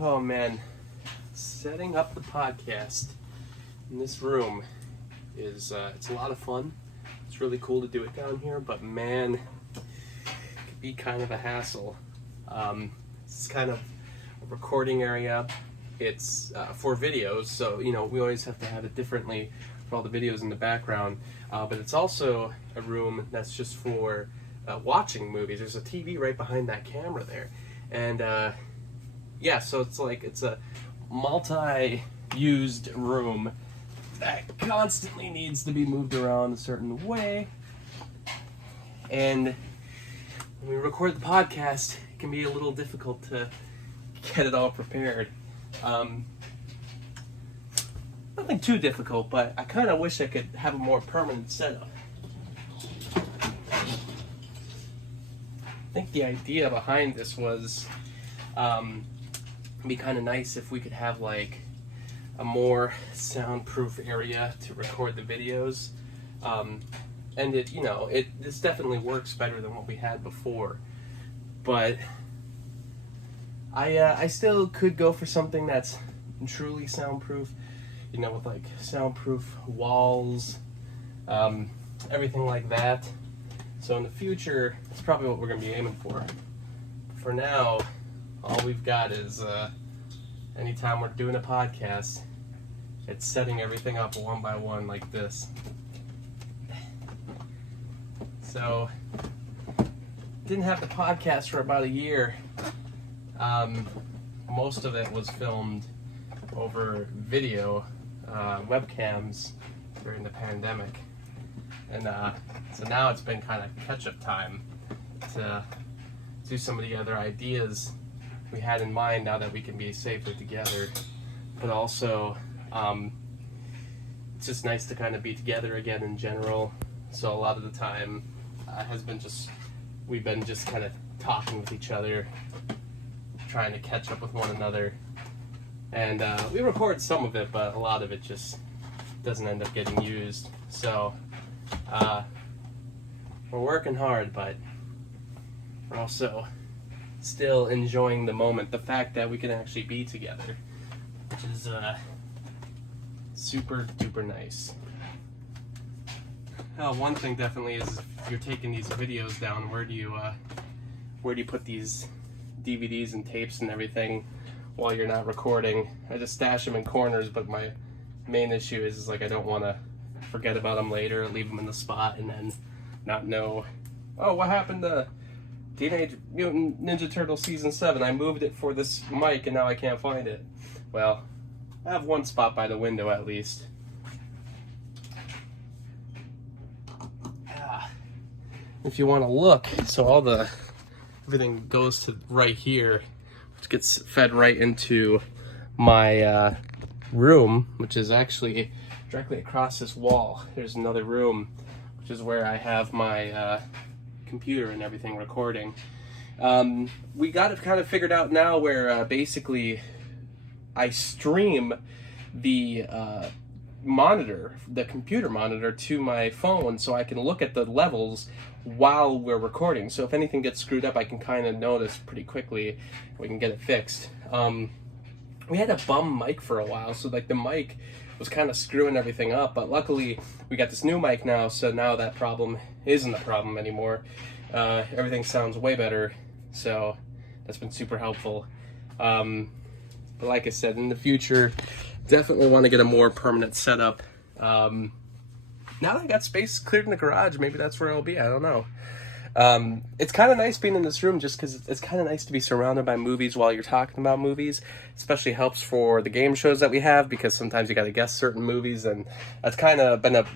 Oh man, setting up the podcast in this room is it's a lot of fun. It's really cool to do it down here, but man, it can be kind of a hassle. It's kind of a recording area. It's for videos, so we always have to have it differently for all the videos in the background. But it's also a room that's just for watching movies. There's a TV right behind that camera there, and yeah, so it's a multi-used room that constantly needs to be moved around a certain way. And when we record the podcast, it can be a little difficult to get it all prepared. Nothing too difficult, but I kind of wish I could have a more permanent setup. I think the idea behind this was it'd be kind of nice if we could have like a more soundproof area to record the videos, and this definitely works better than what we had before, but I still could go for something that's truly soundproof, with like soundproof walls, everything like that. So in the future, that's probably what we're going to be aiming for. For now, all we've got is anytime we're doing a podcast, it's setting everything up one by one like this. So, didn't have the podcast for about a year. Most of it was filmed over video, webcams during the pandemic. And so now it's been kind of catch-up time to do some of the other ideas we had in mind now that we can be safely together. But also, it's just nice to kind of be together again in general. So a lot of the time we've been just kind of talking with each other, trying to catch up with one another. And we record some of it, but a lot of it just doesn't end up getting used. So we're working hard, but we're also still enjoying the moment, the fact that we can actually be together, which is super duper nice. One thing definitely is, if you're taking these videos down, where do you put these DVDs and tapes and everything while you're not recording? I just stash them in corners, but my main issue is like I don't want to forget about them later, leave them in the spot, and then not know, oh, what happened to Teenage Mutant Ninja Turtle Season 7? I moved it for this mic and now I can't find it. Well, I have one spot by the window at least. If you want to look, so everything goes to right here, which gets fed right into my room, which is actually directly across this wall. There's another room, which is where I have my computer and everything recording. We got it kind of figured out now where basically I stream the computer monitor to my phone, so I can look at the levels while we're recording. So if anything gets screwed up, I can kind of notice pretty quickly. We can get it fixed. We had a bum mic for a while, so like the mic was kind of screwing everything up, but luckily we got this new mic now, so now that problem isn't a problem anymore. Everything sounds way better, so that's been super helpful. But like I said, in the future, definitely want to get a more permanent setup. Now that I got space cleared in the garage, maybe that's where I'll be. I don't know. It's kind of nice being in this room just because it's kind of nice to be surrounded by movies while you're talking about movies. Especially helps for the game shows that we have, because sometimes you got to guess certain movies, and that's kind of been a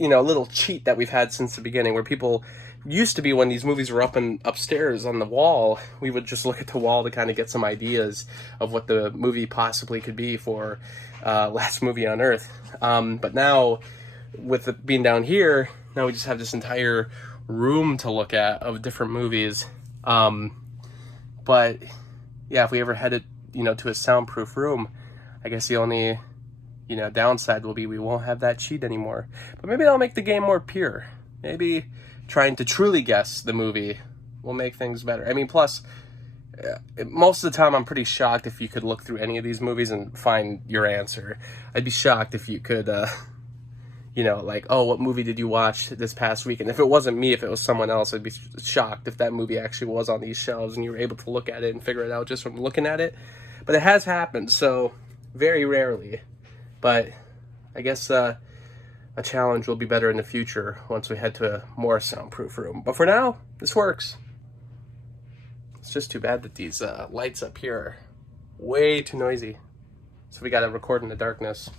little cheat that we've had since the beginning, where people used to be, when these movies were upstairs on the wall, we would just look at the wall to kind of get some ideas of what the movie possibly could be for Last Movie on Earth. But now, with it being down here, now we just have this entire room to look at of different movies. But yeah, if we ever headed to a soundproof room, I guess the only downside will be we won't have that cheat anymore. But maybe that'll make the game more pure. Maybe trying to truly guess the movie will make things better. I mean, plus most of the time I'm pretty shocked if you could look through any of these movies and find your answer. I'd be shocked if you could, like, oh, what movie did you watch this past week? And if it wasn't me, if it was someone else, I'd be shocked if that movie actually was on these shelves and you were able to look at it and figure it out just from looking at it. But it has happened, so very rarely. But I guess a challenge will be better in the future once we head to a more soundproof room. But for now, this works. It's just too bad that these lights up here are way too noisy. So we gotta record in the darkness.